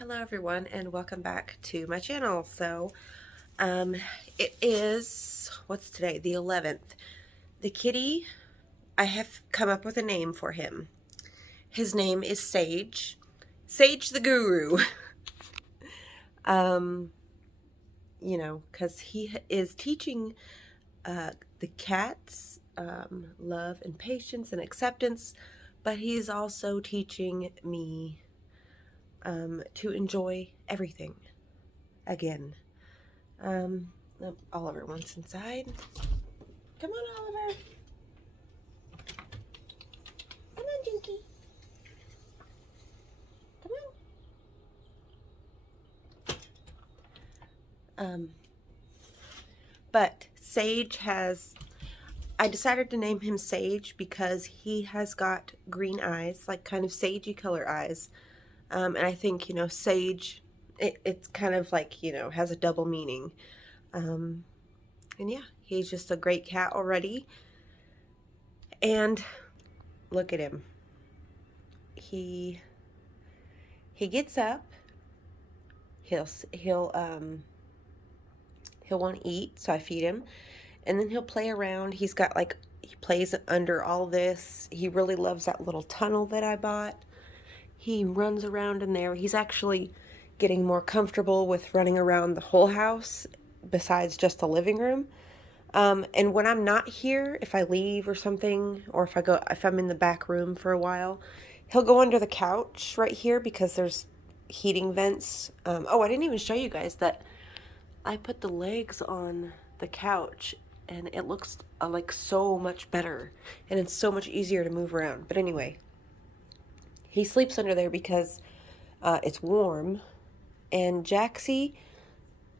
Hello everyone and welcome back to my channel. So it is, what's today? The 11th. The kitty, I have come up with a name for him. His name is Sage. Sage the Guru. You know, because he is teaching the cats love and patience and acceptance, but he's also teaching me to enjoy everything again. Oliver wants inside. Come on, Oliver. Come on, Jinky. Come on. But Sage has, I decided to name him Sage because he has got green eyes, like kind of sagey color eyes. And I think, you know, sage, it's kind of like, you know, has a double meaning. And yeah, he's just a great cat already. And look at him. He gets up. He'll want to eat, so I feed him. And then he'll play around. He's got like, he plays under all this. He really loves that little tunnel that I bought. He runs around in there. He's actually getting more comfortable with running around the whole house besides just the living room. And when I'm not here, if I leave or something, or if I'm in the back room for a while, he'll go under the couch right here because there's heating vents. Oh, I didn't even show you guys that I put the legs on the couch and it looks like so much better and it's so much easier to move around. But anyway, he sleeps under there because it's warm. And Jaxie,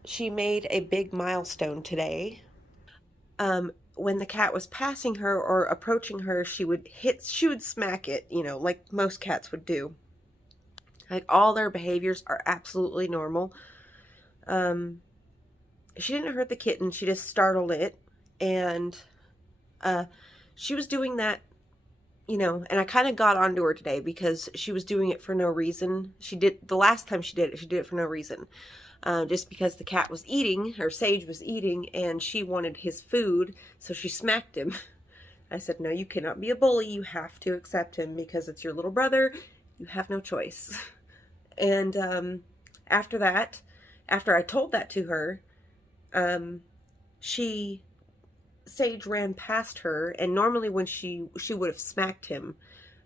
she made a big milestone today. When the cat was passing her or approaching her, she would smack it, you know, like most cats would do. Like all their behaviors are absolutely normal. She didn't hurt the kitten, she just startled it. And she was doing that, you know, and I kind of got onto her today because she was doing it for no reason. The last time she did it for no reason. Just because the cat was eating, or Sage was eating, and she wanted his food, so she smacked him. I said, no, you cannot be a bully. You have to accept him because it's your little brother. You have no choice. And after that, after I told that to her, Sage ran past her, and normally when she would have smacked him,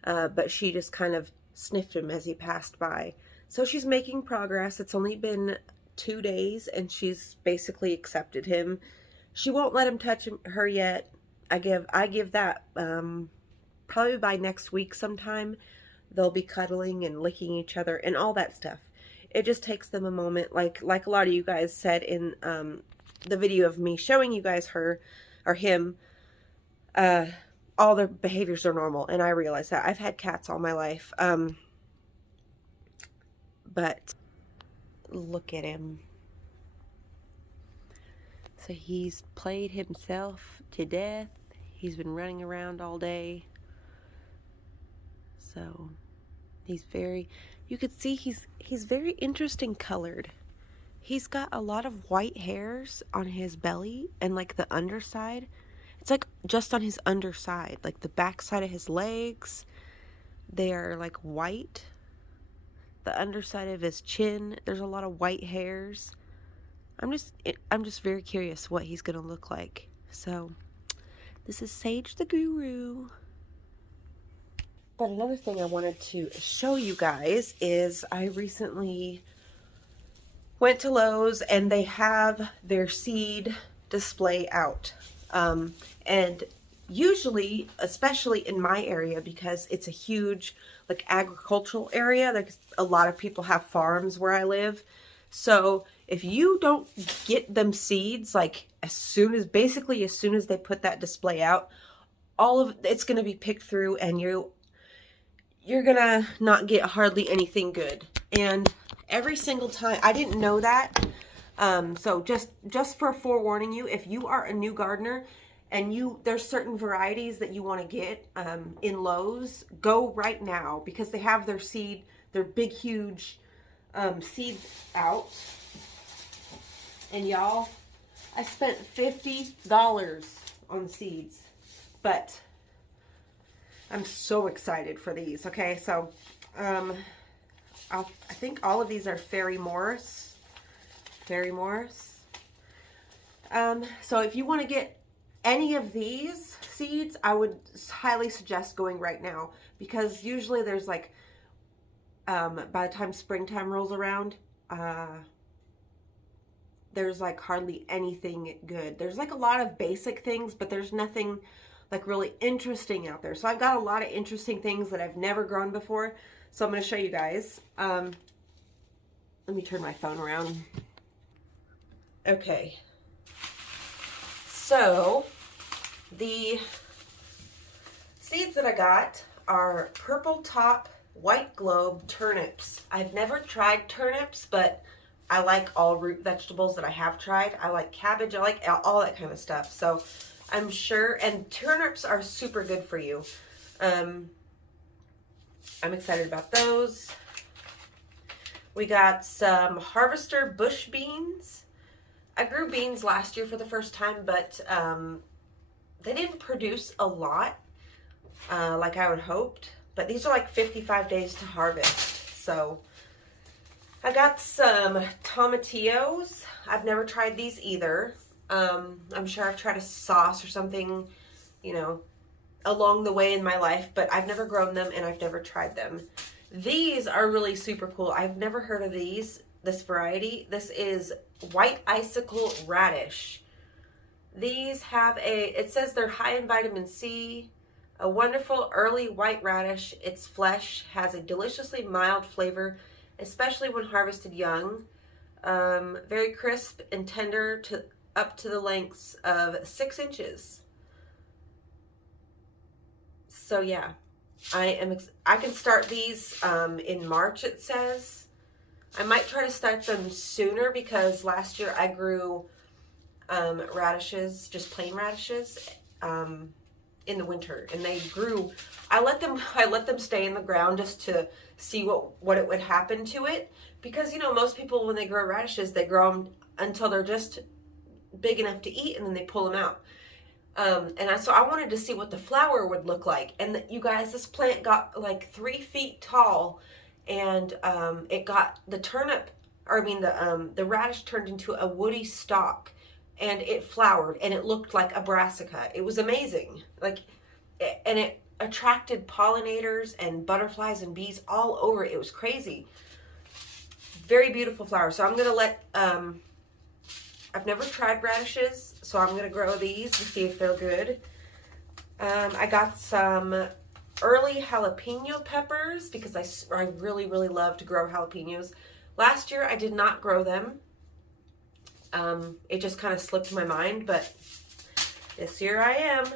but she just kind of sniffed him as he passed by. So she's making progress. It's only been 2 days, and she's basically accepted him. She won't let him touch her yet. I give that probably by next week sometime. They'll be cuddling and licking each other and all that stuff. It just takes them a moment, like a lot of you guys said in the video of me showing you guys her or him. All their behaviors are normal, and I realize that. I've had cats all my life. But look at him. So he's played himself to death. He's been running around all day. So he's you could see he's very interesting colored. He's got a lot of white hairs on his belly and like the underside. It's like just on his underside, like the back side of his legs. They are like white. The underside of his chin, there's a lot of white hairs. I'm just very curious what he's gonna look like. So this is Sage the Guru. But another thing I wanted to show you guys is I recently went to Lowe's and they have their seed display out. And usually, especially in my area, because it's a huge like agricultural area, like a lot of people have farms where I live. So if you don't get them seeds like basically as soon as they put that display out, all of it's going to be picked through, and you're gonna not get hardly anything good. And every single time, I didn't know that. So just for forewarning you, if you are a new gardener and there's certain varieties that you want to get in Lowe's, go right now, because they have their big, huge seeds out. And y'all, I spent $50 on seeds, but I'm so excited for these. Okay, so I think all of these are Fairy Morris. Fairy Morris. So if you want to get any of these seeds, I would highly suggest going right now, because usually there's like, by the time springtime rolls around, there's like hardly anything good. There's like a lot of basic things, but there's nothing like really interesting out there. So I've got a lot of interesting things that I've never grown before. So I'm going to show you guys. Let me turn my phone around. Okay. So the seeds that I got are purple top, white globe turnips. I've never tried turnips, but I like all root vegetables that I have tried. I like cabbage. I like all that kind of stuff. So I'm sure, and turnips are super good for you. I'm excited about those. We got some Harvester bush beans. I grew beans last year for the first time, but they didn't produce a lot like I would hoped. But these are like 55 days to harvest. So I got some tomatillos. I've never tried these either. I'm sure I've tried a sauce or something, you know, along the way in my life, but I've never grown them and I've never tried them. These are really super cool. I've never heard of this variety. This is white icicle radish. These have it says they're high in vitamin C, a wonderful early white radish. Its flesh has a deliciously mild flavor, especially when harvested young. Very crisp and tender up to the lengths of 6 inches. So yeah, I can start these in March, it says. I might try to start them sooner because last year I grew radishes, just plain radishes, in the winter, and they grew. I let them stay in the ground just to see what it would happen to it, because you know most people when they grow radishes, they grow them until they're just big enough to eat, and then they pull them out. So I wanted to see what the flower would look like. And you guys, this plant got like 3 feet tall, and it got the the radish turned into a woody stalk, and it flowered, and it looked like a brassica. It was amazing. And it attracted pollinators and butterflies and bees all over it. It was crazy. Very beautiful flower. So I'm gonna let I've never tried radishes, so I'm going to grow these to see if they're good. I got some early jalapeno peppers because I really, really love to grow jalapenos. Last year, I did not grow them. It just kind of slipped my mind, but this year I am.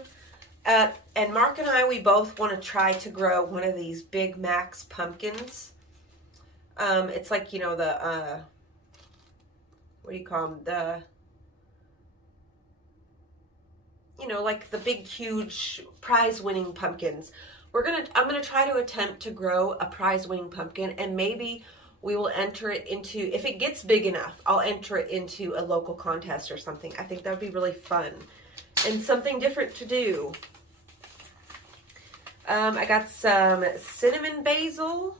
And Mark and we both want to try to grow one of these Big Max pumpkins. It's like, you know, the... what do you call them? Like the big, huge prize-winning pumpkins. I'm gonna try to attempt to grow a prize-winning pumpkin, and maybe we will enter it into, if it gets big enough, I'll enter it into a local contest or something. I think that would be really fun and something different to do. I got some cinnamon basil.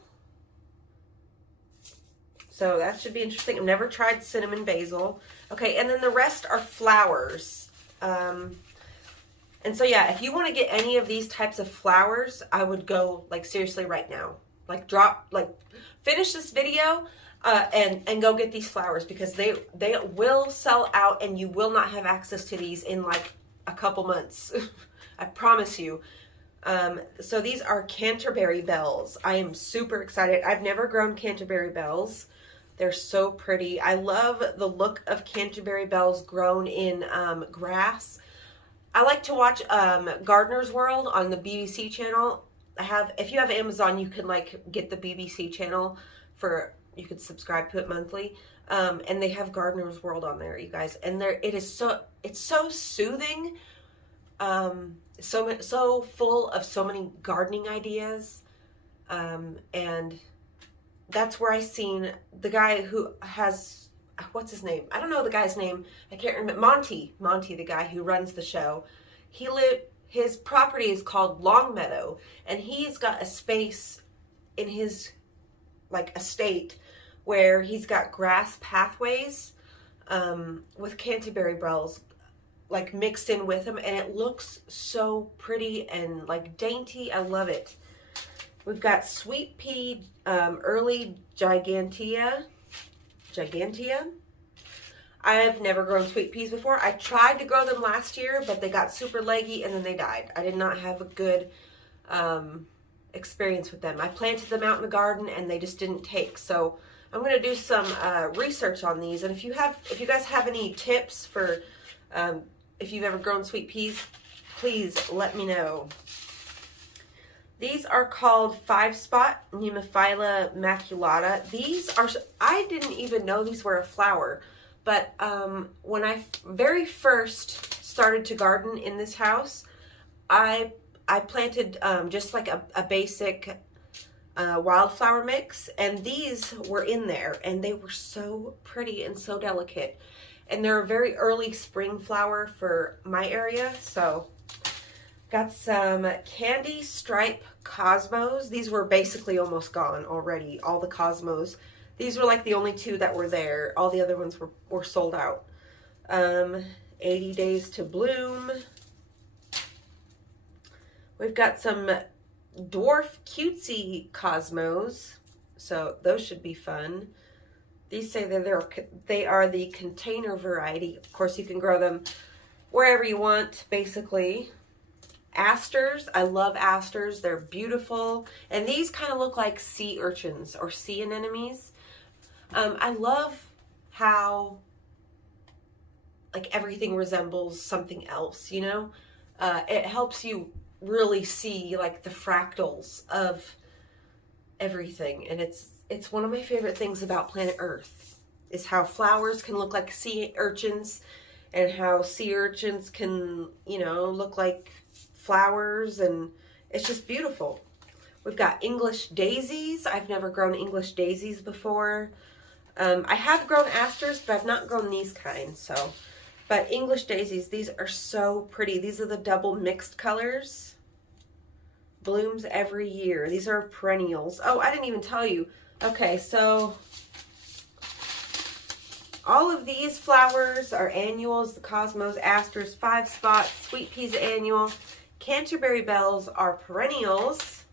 So that should be interesting. I've never tried cinnamon basil. Okay, and then the rest are flowers. And so yeah, if you want to get any of these types of flowers, I would go like seriously right now. Finish this video and go get these flowers, because they will sell out and you will not have access to these in like a couple months. I promise you. So these are Canterbury bells. I am super excited. I've never grown Canterbury bells. They're so pretty. I love the look of Canterbury bells grown in grass. I like to watch Gardener's World on the BBC channel. If you have Amazon, you can like get the BBC channel you could subscribe to it monthly. And they have Gardener's World on there, you guys. And it's so soothing. So full of so many gardening ideas. And that's where I seen the guy who has, what's his name? I don't know the guy's name. I can't remember. Monty, the guy who runs the show. His property is called Longmeadow, and he's got a space in his like estate where he's got grass pathways with Canterbury bells like mixed in with them, and it looks so pretty and like dainty. I love it. We've got sweet pea early gigantea. I have never grown sweet peas before. I tried to grow them last year, but they got super leggy and then they died. I did not have a good experience with them. I planted them out in the garden and they just didn't take. So I'm going to do some research on these. And if you guys have any tips for if you've ever grown sweet peas, please let me know. These are called 5-spot Nemophila maculata. These are, I didn't even know these were a flower, but when I very first started to garden in this house, I planted just like a basic wildflower mix, and these were in there, and they were so pretty and so delicate. And they're a very early spring flower for my area, so got some candy stripe cosmos. These were basically almost gone already, all the cosmos. These were like the only two that were there. All the other ones were sold out. 80 days to bloom. We've got some dwarf cutesy cosmos, so those should be fun. These say that they are the container variety. Of course, you can grow them wherever you want, basically. Asters, I love asters. They're beautiful. And these kind of look like sea urchins or sea anemones. I love how like everything resembles something else, you know? It helps you really see like the fractals of everything. And it's one of my favorite things about planet Earth is how flowers can look like sea urchins and how sea urchins can, you know, look like flowers, and it's just beautiful. We've got English daisies. I've never grown English daisies before. I have grown asters, but I've not grown these kinds. So, but English daisies, these are so pretty. These are the double mixed colors. Blooms every year. These are perennials. Oh, I didn't even tell you. Okay, so all of these flowers are annuals. The cosmos, asters, 5-spot, sweet peas annual. Canterbury bells are perennials.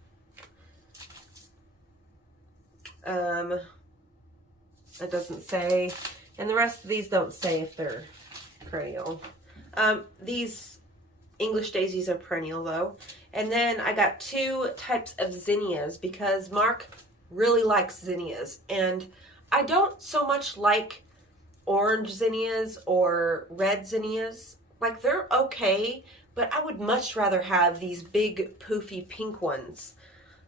It doesn't say, and the rest of these don't say if they're perennial. These English daisies are perennial though. And then I got 2 types of zinnias because Mark really likes zinnias, and I don't so much like orange zinnias or red zinnias. Like, they're okay, but I would much rather have these big poofy pink ones.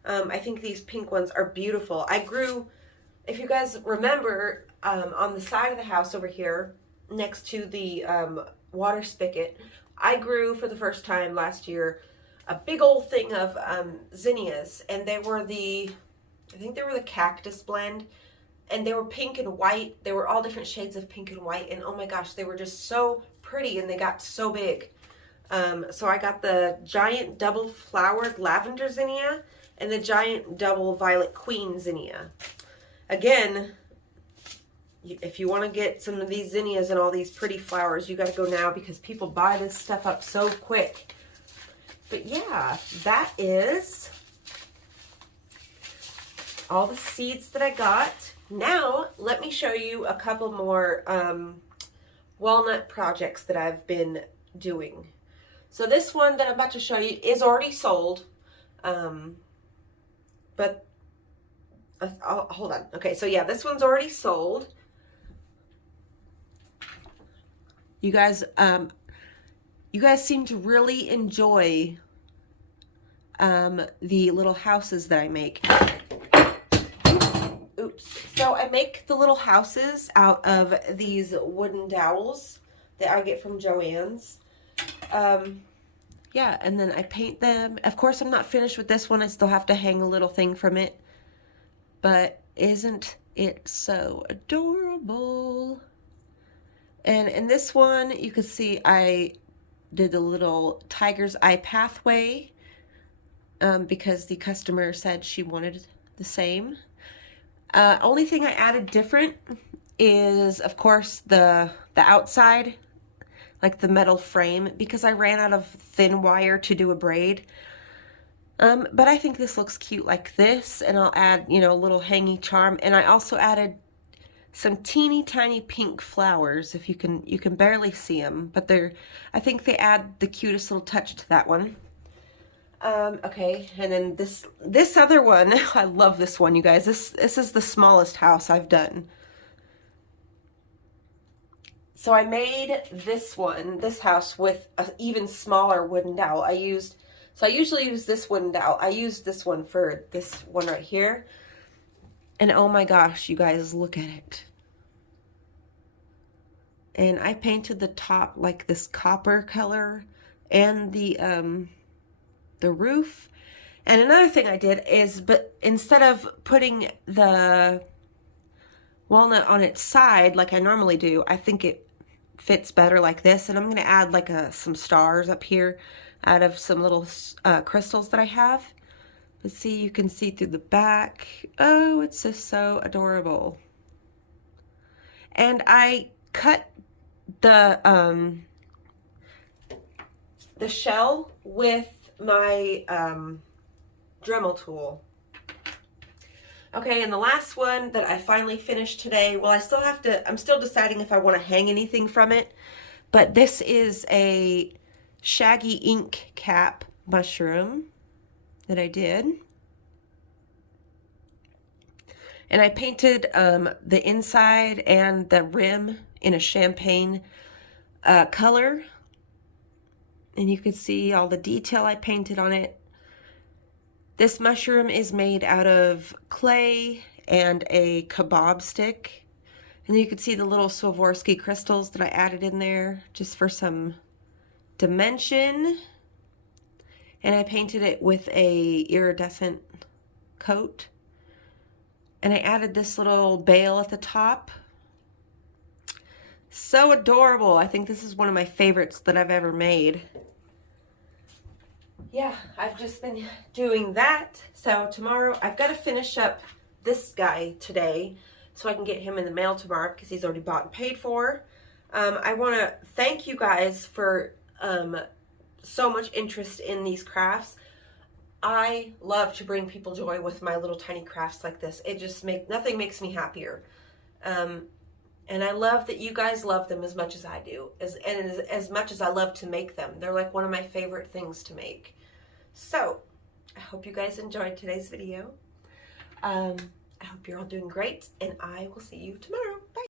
I think these pink ones are beautiful. I grew, if you guys remember, on the side of the house over here next to the water spigot, I grew for the first time last year a big old thing of zinnias, and they were I think they were the cactus blend, and they were pink and white. They were all different shades of pink and white, and oh my gosh, they were just so pretty, and they got so big. So I got the giant double flowered lavender zinnia and the giant double violet queen zinnia. Again, if you want to get some of these zinnias and all these pretty flowers, you got to go now because people buy this stuff up so quick. But yeah, that is all the seeds that I got. Now, let me show you a couple more walnut projects that I've been doing. So this one that I'm about to show you is already sold, but hold on. Okay, so yeah, this one's already sold. You guys seem to really enjoy the little houses that I make. Oops. So I make the little houses out of these wooden dowels that I get from Joann's. Yeah, and then I paint them. Of course, I'm not finished with this one. I still have to hang a little thing from it. But Isn't it so adorable? And in this one, you can see I did a little tiger's eye pathway because the customer said she wanted the same. Only thing I added different is, of course, the outside, like the metal frame, because I ran out of thin wire to do a braid. But I think this looks cute like this, and I'll add, you know, a little hanging charm. And I also added some teeny tiny pink flowers. If you can barely see them, but I think they add the cutest little touch to that one. Okay, and then this other one, I love this one, you guys. This is the smallest house I've done. So I made this house with an even smaller wooden dowel. I usually use this wooden dowel. I used this one for this one right here. And oh my gosh, you guys, look at it. And I painted the top like this copper color and the roof. And another thing I did is, but instead of putting the walnut on its side like I normally do, I think it fits better like this. And I'm going to add like some stars up here out of some little crystals that I have. But see, you can see through the back. Oh, it's just so adorable. And I cut the shell with my Dremel tool. Okay, and the last one that I finally finished today, well, I'm still deciding if I want to hang anything from it, but this is a shaggy ink cap mushroom that I did. And I painted the inside and the rim in a champagne color. And you can see all the detail I painted on it. This mushroom is made out of clay and a kebab stick. And you can see the little Swarovski crystals that I added in there just for some dimension. And I painted it with a iridescent coat. And I added this little bale at the top. So adorable. I think this is one of my favorites that I've ever made. Yeah, I've just been doing that. So tomorrow, I've got to finish up this guy today so I can get him in the mail tomorrow because he's already bought and paid for. I want to thank you guys for so much interest in these crafts. I love to bring people joy with my little tiny crafts like this. It just nothing makes me happier. And I love that you guys love them as much as I do, as much as I love to make them. They're like one of my favorite things to make. So, I hope you guys enjoyed today's video. I hope you're all doing great, and I will see you tomorrow.